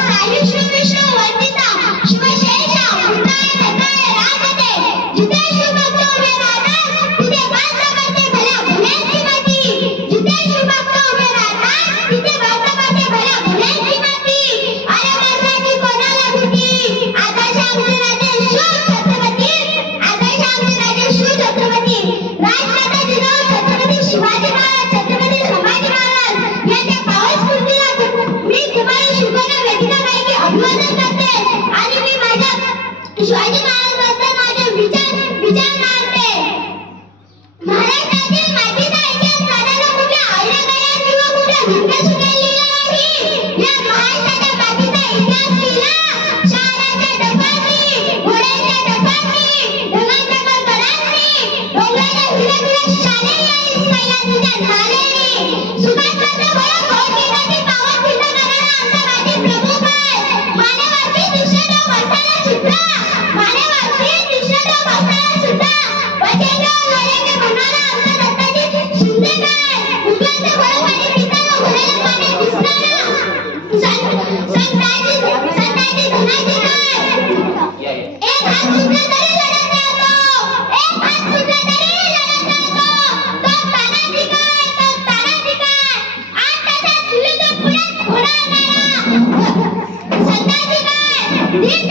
I will show Yeah.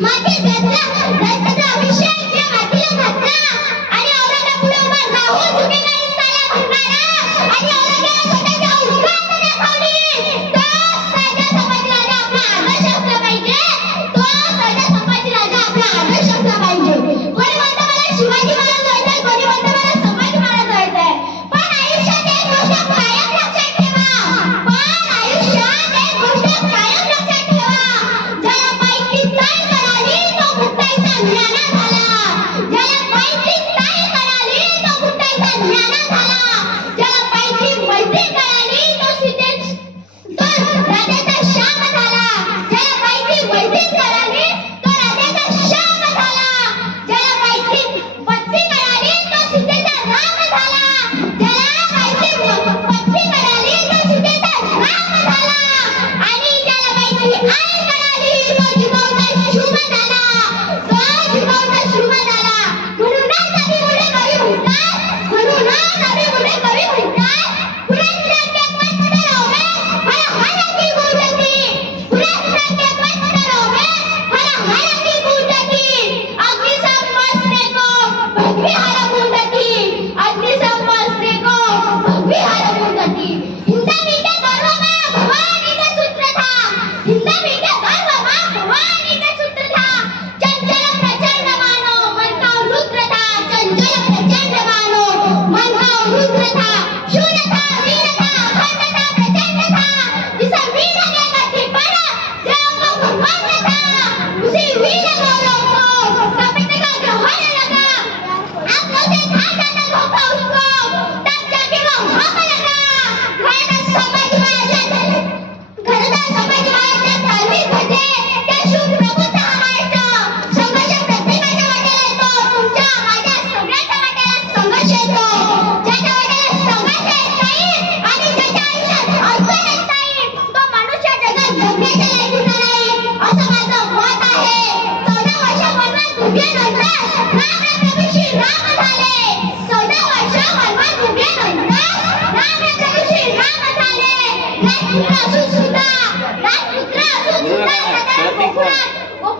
મધ્ય જતા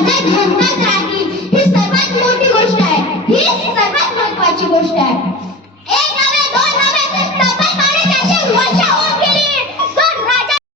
Bye.